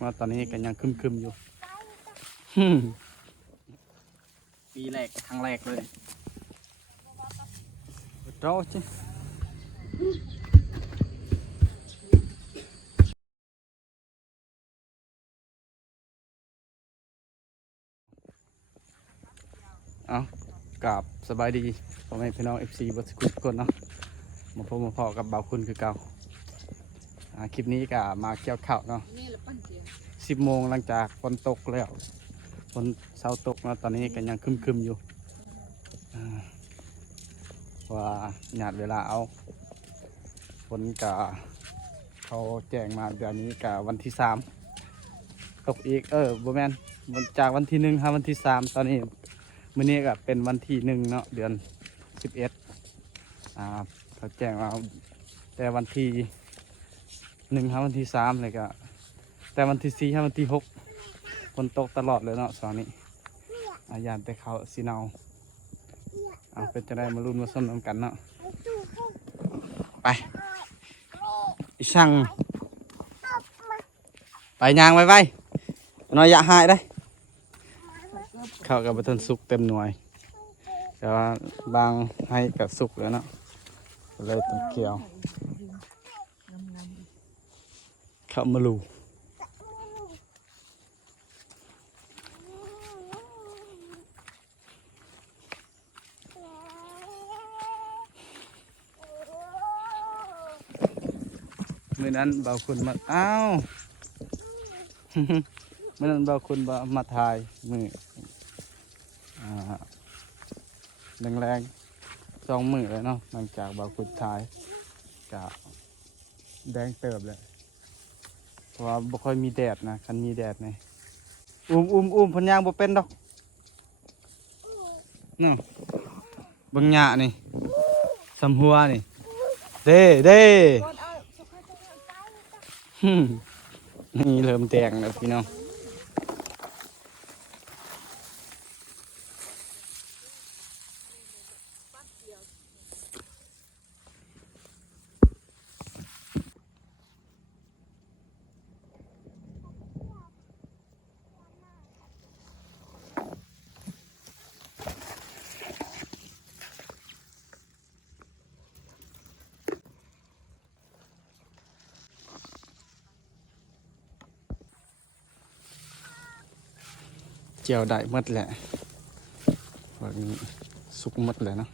เนาะตอนนี้ก็ยังคึมๆอยู่ ปีแรกครั้งแรกเลยเจ้าจิเอากราบสบายดีพ่อแม่พี่น้อง FC บัสกุลทุกคนเนาะมาพบมาพอกับบ่าวคุณคือเก่าอ่าคลิปนี้ก็มาเกี่ยวข้าวเนาะ สิบโมงหลังจากฝนตกแล้วฝนเช้าตกนะตอนนี้ก็ยังครึมอยู่อ่าว่าหยาดเวลาเอาฝนกะเขาแจ้งมาเดือนนี้กะวันที่สามตกอีกเออบ่แมนจากวันที่หนึ่งหาวันที่สามตอนนี้มื้อนี้ก็เป็นวันที่หนึ่งเนาะเดือนสิบเอ็ดอ่าเขาแจ้งมาแต่วันที่หนึ่งหาวันที่สามเลยก็ แต่วันที่สี่ให้วันที่หกฝนตกตลอดเลยเนาะสอนนี้ อายาแต่เขาสีเนาเอาเป็นจะได้มาลุ้นมาส้มน้ำกันเนาะไปอีช่างไปยางไว้ไว้น้อยอยาหายได้เข้ากับบัตนสุกเต็มหน่วย แต่ว่าบางให้กับสุกแล้วเนาะเลยต้องเกี่ยวเข้ามาลู มื่อนั้นเบาคุณมาอ้าวเมื่อนั้นเบาคุณมาถ่ายมืออ่าแรงๆสองมือเลยเนาะหลังจากเบาคุณถ่ายกับแดงเติบเลยเพราะว่าบ่ค่อยมีแดดนะคันมีแดดนี่อุ้มอุ้มอุ้มพันยางบ่เป็นดอกเนาะบังหยานี่สำหัวนี่เด้เด้ นี่เริ่มแดงแล้วพี่น้อง เจียวได้หมดแหละวันนี้สุกหมดเลยเนาะ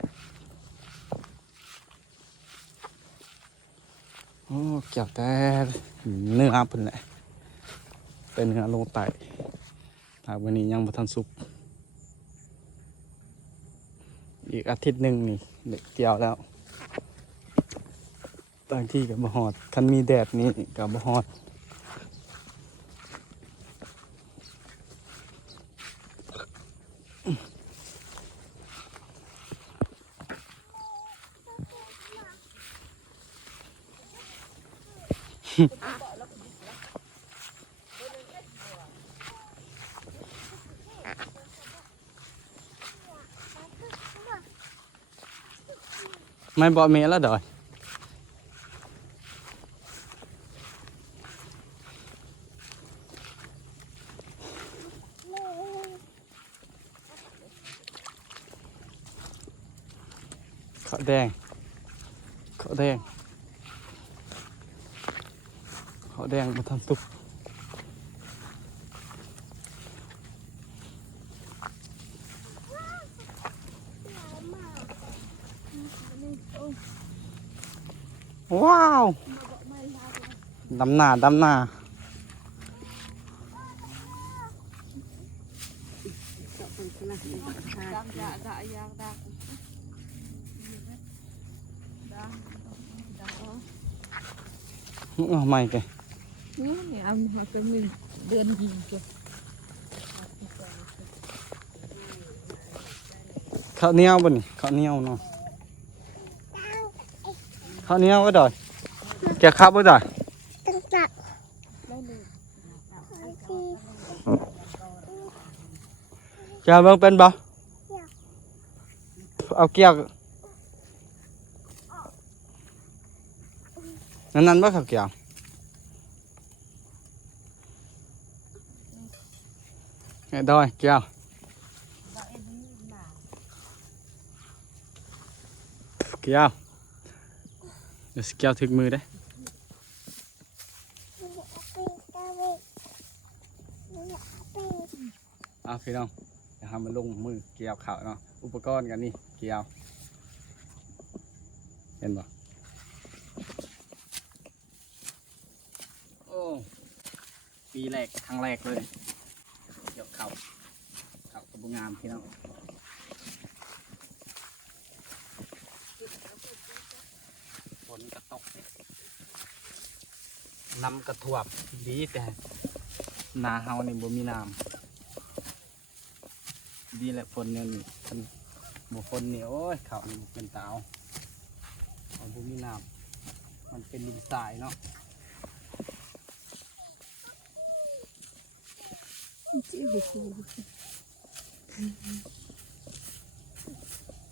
โอ้เกี่ยวแต่เนื้อเพิ่นแหละเป็นเนื้อลงไตถ้าวันนี้ยังบ่ทันสุกอีกอาทิตย์หนึ่งนี่เด็กเกี่ยวแล้วบางที่กับบ่ฮอดคันมีแดดนี่กับบ่ฮอด ไม่บอกเมียแล้วเดอยขาวแดงขาวแดงขาวแดงมาทำตุก ว้าวดำหน้าดำหน้าดังจะจะยากดังดังดัง เอาไม่แกนี่นี่เอามาเป็นมีเดือนยิงตัวข้าวเหนียวบ่นี่ข้าวเหนียวเนาะข้าวเหนียวก็ได้แกะขับบ่ได้ตั้งแต่แกะเบิ่งเป็นบ่เอาเกี่ยวนั่นนั่นบ่ข้าวเกี่ยวไอ้ดอยเกี่ยวเกี่ยวเดี๋ยวสิเกียวถึงมือได้เอาพี่น้องเดี๋ยวทำมาลงมือเกี่ยวข่าวเนาะอุปกรณ์กันนี่เกี่ยว เห็นบ่โอ้ปีแรกครั้งแรกเลย เกี่ยวเข่าเข่ากับบุงามพี่น้องฝนกระตก น้ำกระทวบดีแต่นาเฮานี่บ่มีน้ำดีแหละฝนเนี่ยนี่ฝนบ่ฝนนี่โอ้ยเขานี่บ่เป็นตาวเอาบ่มีน้ำมันเป็นดินทรายเนาะ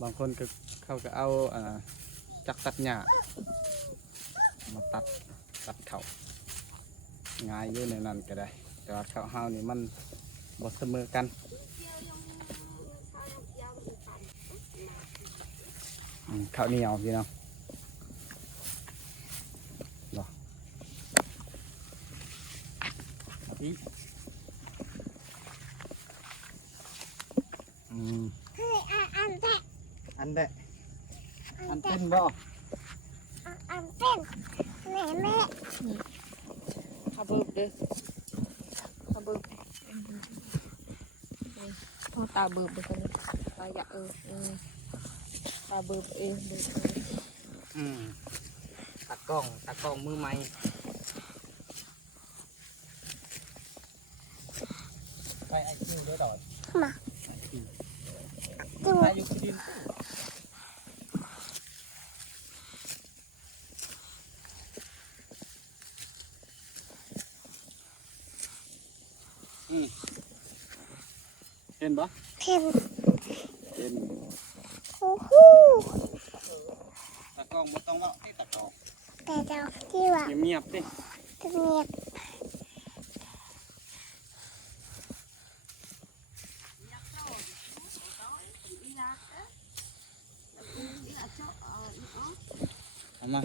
บางคนก็เขาก็เอาอจักรตัดหญ้ามาตัดตัดเขา ง่ายอยู่ในนั้นก็ได้ แต่ว่าเขาวเฮานี่มันบ่เสมอกันอืมข้าวเหนียวพี่น้องบ่เอาพี่อืมอันเดะอันเป็นบ่ ขับเบิบเด้อขับเบิบพอตาเบิบเด้อกันเลยตาอยากเออเออตาเบิบเองเบิบเองอืมตากล้องตากล้องมือใหม่ไปไอคิวด้วยดอดมาไปอยู่ที่ดินอืมเห็นปะ เพ่นเห็นฮู้ฮู้ตากล้องบ่ต้องว่าให้ตากล้องแต่ดอกที่ว่าเงียบๆดิจะเงียบเอามา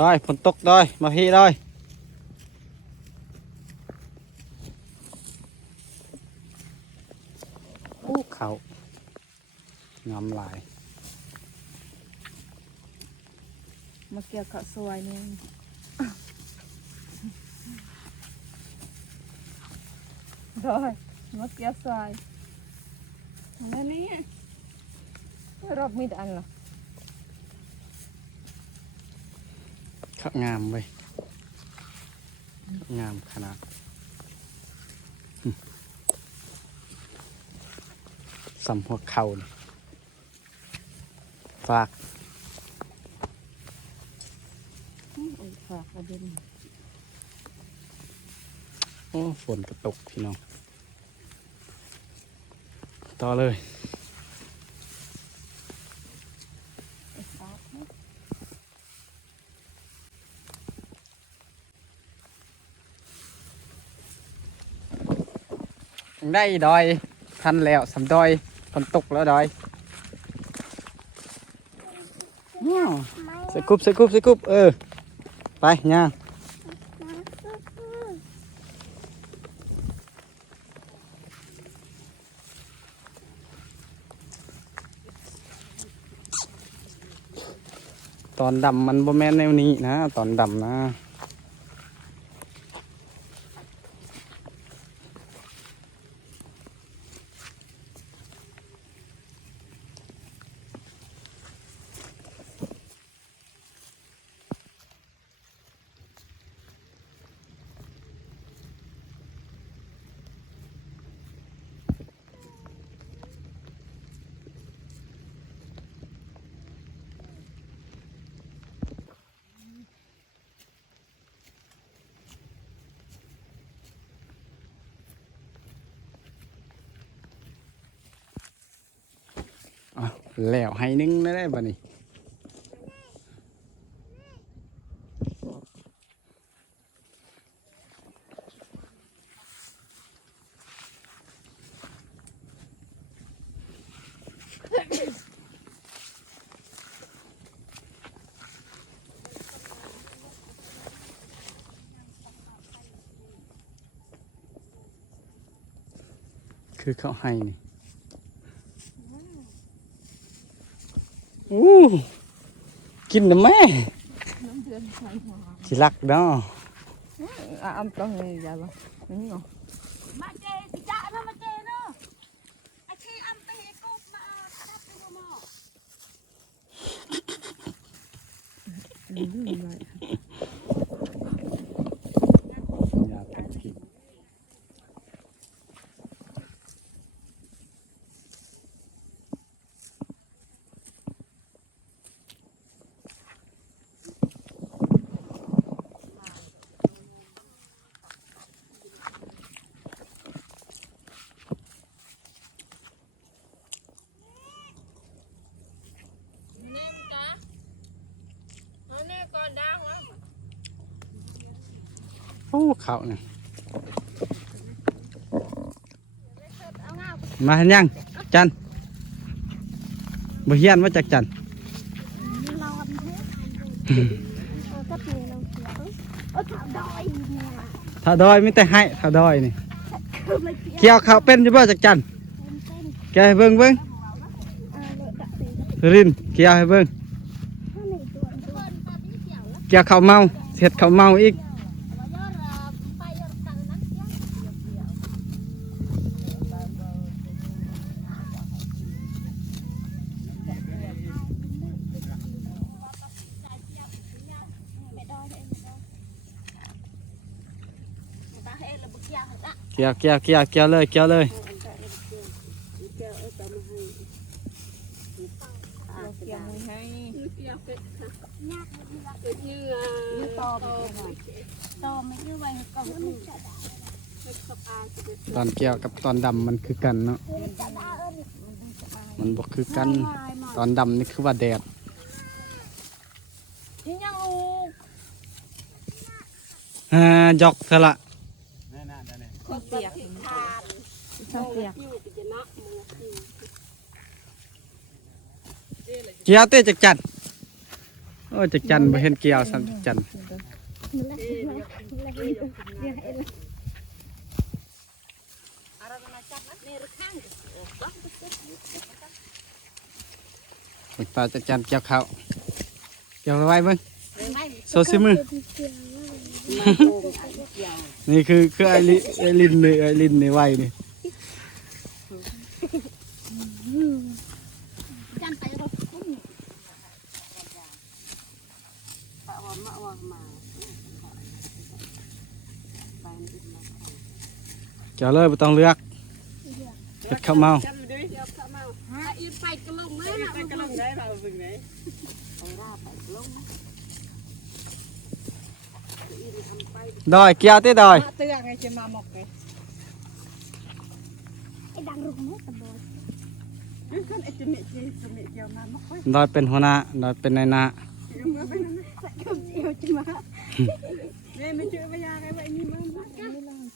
ดอยฝนตกดอยมาพี่ดอยอู้เขางามหลายมาเกี่ยวกับสวยนี่ดอยมาเกี่ยวสวยนั่นนี่รอบมีดอันเหรอ เขา งามเว้ยงามขนาดหึสำหัวเข่านี่ฝากฝากประเด็นโอ้ฝนกระตกพี่น้อง ต่อเลย ได้ดอย ทันแล้วสำดอยฝนตกแล้วดอยอ้าวใส่กุบใส่กุบใส่กุบเออ ไปย่างตอนดำมันบ่แม่นแนวนี้นะ ตอนดำนะ แล้วให้นึงได้ได้บ่นี่คือเขาให้นี่ กินนะแม่น้ำเดือนใส่หัวสิรักเนาะอะอำต้องเลยจ้ะบ่นี่เหรอ มาเจสิจ้าเนาะมาเจเนาะไอ้ที่อันตีกบมาทับตัวหมอ ลืมไป อย่าไปกิน นี่จ้าเอาเนี่ยก่อนดังวะ โอ้ เขาเนี่ยมาเห็นยังจันบ่เฮียนมาจากจันถ้าดอยไม่แต่ให้ถ้าดอยนี่เกี่ยวเขาเป็นอยู่บ่จากจันแกเบิ่งเบิ่งรินเกี่ยวให้เบิ่งเกี่ยวเขาเมาเสร็จเขาเมาอีก เกี่ยวเกี่ยวเกี่ยวเกี่ยวเลยเกี่ยวเลยเกี่ยวมือให้ยืดตอมตอมไม่ยืดไว้ก่อนตอนเกี่ยวกับตอนดำมันคือกันเนาะจะได้เอิ้นมันบอกคือกันตอนดำนี่คือว่าแดดนี่ยังลูกอ่ายอกเถอะละ คนเปียก เปียกเกี่ยวเต้จากจันโอ้อ้จักจันบ่เห็นเกี่ยวซ้ํจักจันตาจักจันเกี่ยวข้าวเกี่ยวไว้เบิ่งโซซิมือนี่คือคือไอลิไอลินนี่ไอลินในไว้นี่ เกี่ยวเลยบ่ต้องเลือกเฮ็ดข้าวเมาอีไปกร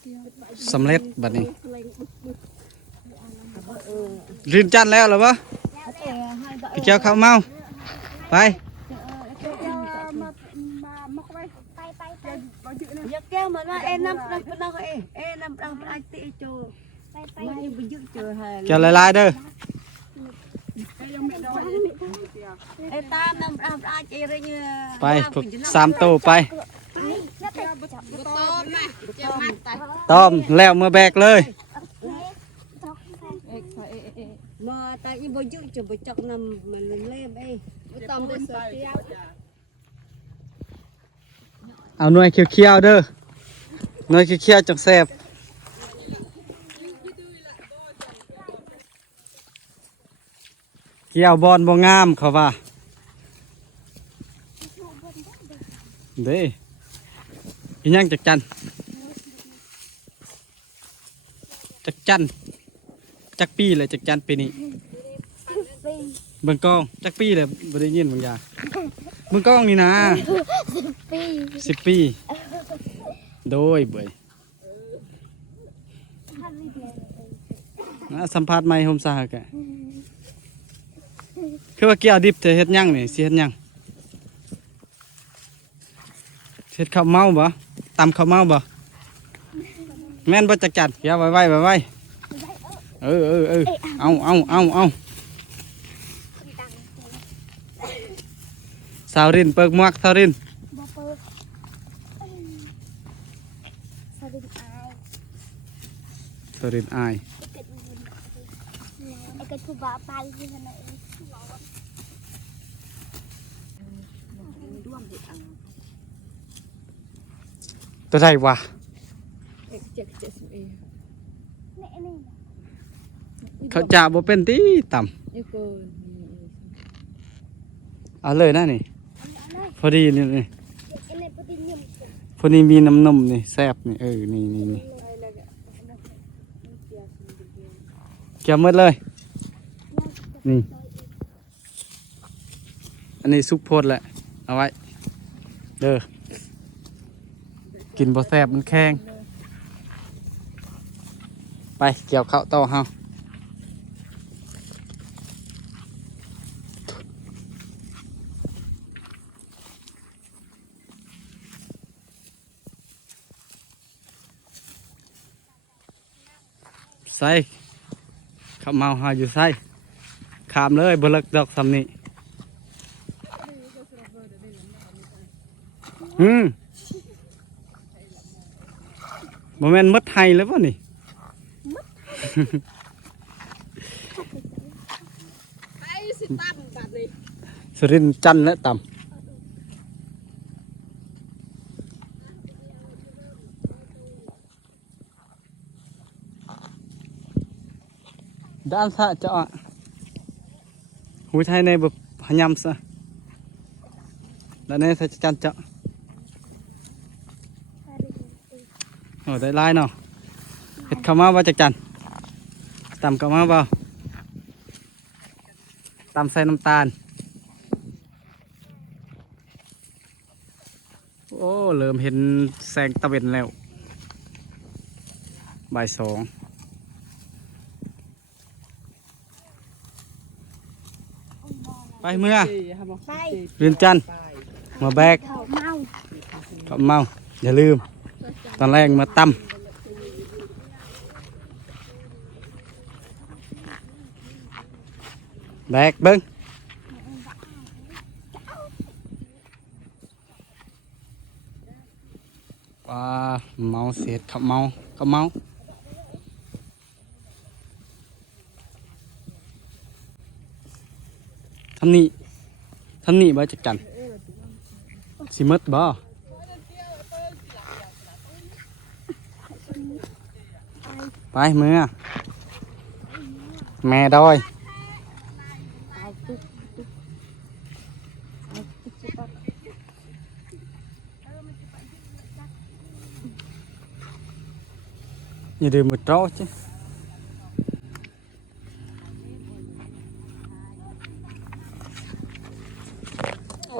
ะลงเลยนะไปกระลงได้เราฝึกไหน ดอยเกี่ยวติดอย เตือนไงจะมาหมกไง ไอ้ดังรุมเนี่ยตะบอย ขึ้นไอ้จะมีจีจะมีเกี่ยวมาหมกไว้ ดอยเป็นหัวหน้าดอยเป็นนายหน้า เกี่ยวจะมาเนี่ยไม่เจอพยาไงว่าไอ้นี่มัน สำเร็จบัดนี้รินจันแล้วเหรอวะไปเกี่ยวข้าวเมาไป ไปไปไป Giờ kêu mà nó em năm năm năm năm em em năm năm anh tị chờ ไปไป mai bây giờ chờ hà เกี่ยวหลายๆเด้อ em ta năm năm anh chị rồi như ไปพวกสามโตไป ตายต้อมแล้วมือแบกเลยตอกไปเอ๊ะเอ๊ะเอ๊ะ mà ta như bây giờ chờ bây chọc nằm mà lên lên em ต้มเป็นเสือเกี่ยวเอาหน่วยเขียวๆเด้อหน่วยเขียวๆจังแซ่บเกี่ยวบอลบ่งามเขาว่าเด้อีหยังจักจัน จักจันจักปีเลยจักจันปีนี้เบิ่งกล้องจักปีเลยบ่ได้ยินบางอย่างเบิ่งกล้องนี่นะสิบปีโดยเบยถ้ารีบเลยนะสัมภาษณ์ไม่โฮมซาแกคือว่าเกี่ยวดิบจะเฮ็ดยังนี่สิเฮ็ดยังเฮ็ดข้าวเมาบ่ตำข้าวเมาบ่ แม่นบ่จักจัดเกี่ยวไว้ไว้ไว้ไว้เออเออเออเอาเอาเอาเอาสาวรินเปิกมวกสาวรินสาวรินอายกิดไอ้เกิดผู้บ่าวไปที่ไหนตัวใดวะเอ๊ะ จ็ดเจ็ดสิบเอ็ดนี่นี่เขาจะบ่เป็นตีต่ำเกินเอาเลยนะนี่ พอดีนี่นี่พอดีมีน้ำนมนี่แซบนี่เออนี่นี่นี่เกี่ยวหมดเลย นี่ อันนี้ซุปโพดแหละ เอาไว้ เด้อ กินบ่แซบมันแข็ง ไปเกี่ยวข้าวต่อเฮาใส่ข้าวเมาหาอยู่ใส่ขามเลยบลิกดอกสำนี้อืมโมเมนต์มดไทยแล้วป่ะนี่ ไปสิตั้มบัดนี้สรินทร์จันทร์และต่ำด้านซะเจาะหูไทยในแบบพยำซะด้านในใส่จันทร์เจาะโอ้ได้หลายเนาะเห็ดข้าวมาว่าจากจันทร์ ตำข้าวมาเปล่าตำใส่น้ำตาล โอ้ เริ่มเห็นแสงตะเวนแล้ว บ่ายสองไปเมื่อสี่ครับไปเรือนจันทร์ไปมาแบกเขาเมาข้าวเมา อย่าลืม ตอนแรกมาตั้ม แบกเบิ้งว่าเมาเสร็จขับเมาขับเมาทำนี่ทำนี่บ่จักกันสิหมดบ่ ไปมือแม่ดอย ตายตุ๊กตุ๊กตายตุ๊กตุ๊ก อย่าดื่มหมดโต๊ะ chứ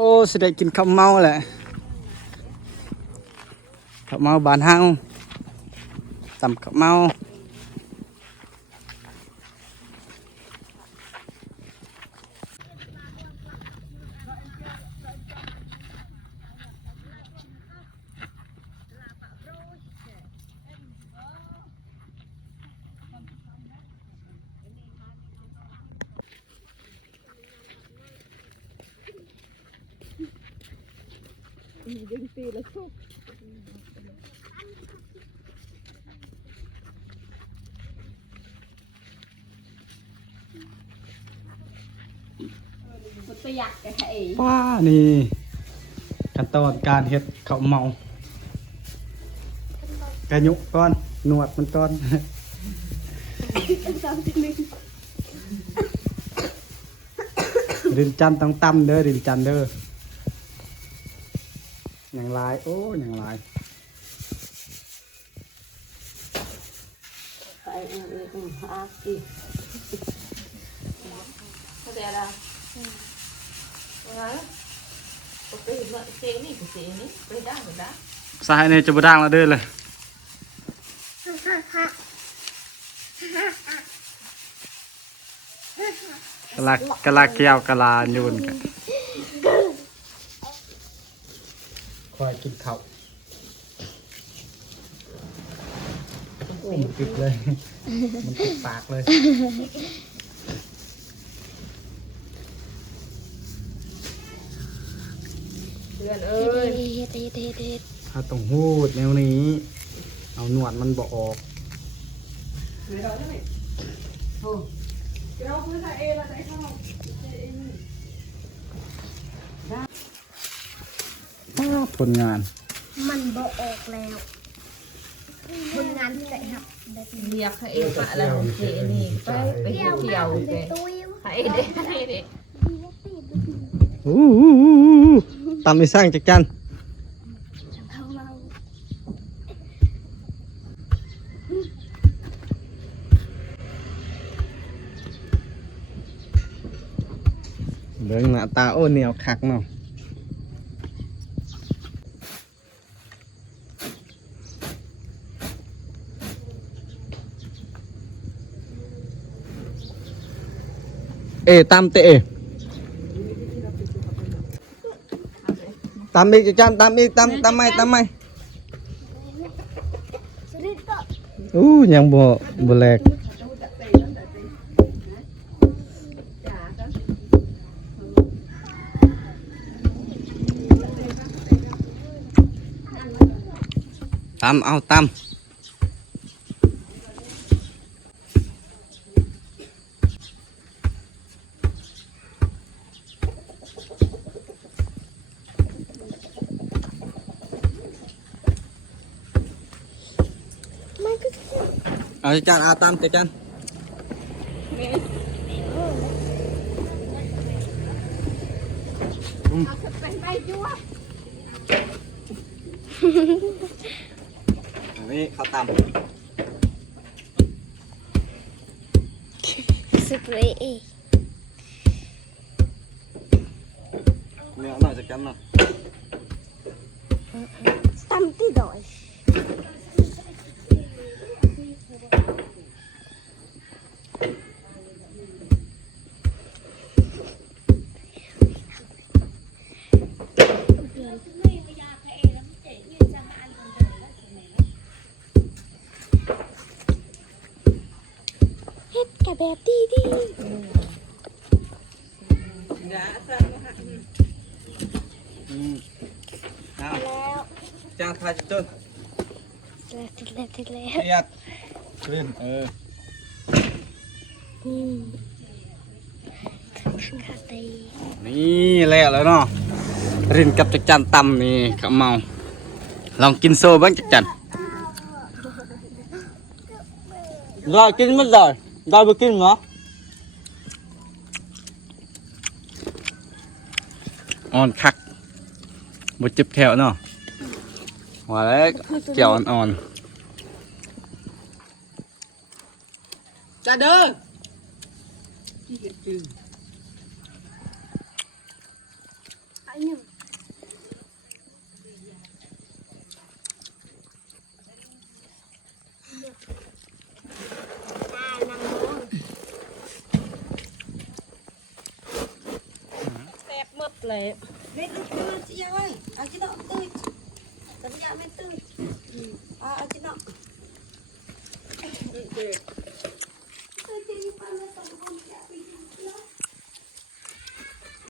ô sẽ đây กินข้าวเมาแหละข้าวเมาบ้านเฮาตำข้าวเมา ดึงตีแล้วทุกตัวอยากจะให้ว้านี่ขั้นตอนการเฮ็ดข้าวเมากระยุกก่อนหนวดมันก่อนรินจันทร์ต้องตั้มเด้อรินจันทร์เด้ออย่าง ลาย โอ้อย่างลายไปเออเออเอออาสิเข้าใจละว่าไปเมื่อเจนี่ไปเจนี่ไปได้ไปได้สายนี่จะบด่างแล้วเด้อเลยกะลา กะลาเกียวกะลาโยนกัน คอยกินข้าวโอ้มันติดเลย มันติดปากเลยเพื่อนเฮ็เอ้ดยเฮ็ดเฮ็ดเฮ็ดเฮ็ดถ้าต้องหูดแนวนี้ เอาหนวดมันบ่ออก ผลงาน มันบ่ออกแล้วผลงานที่ได้ครับได้เป็นเรียกให้เองปะแล้วเจนี่ไปไปเที่ยวแกตุ้ยให้เด็กให้เด็กอู้ตามไปสร้างจักจันเขาเมาเบิ่งหน้าตาโอ้เหนียวคักเนาะ เอตามเตะเอตามอีกจักจันตามอีกตามตามไม่ตามไม่ สุริตก็ อู้ยังบ่บ่แลกตามเอาตาม มันก็ เอาจักจันเอาตามจักจัน เป็นใบจั่ว นี่เขาตาม สเปรย์ เนี่ยหน่อยจักจันเนาะ ตั้มที่ดอย เแบบดีดีอืมเอาแล้วจ้างทายจุดแล้วติดแล้วติดแล้วเอียดขึ้นเอออืมขึ้นขาตีนี่แหละแล้วเนาะรินกับจักจันตำนี่ขาวเมา ลองกินโซ่บ้างจักจันรอกินไม่ได้ได้ไปกินเหร ออ่อนคักบดเจ็บแขวเนาะว่ lẹp. Mẹ tư tư chị ơi. À chị nọ tư. Tấm dạ mẹ tư. Ừ. À à chị nọ. Thank.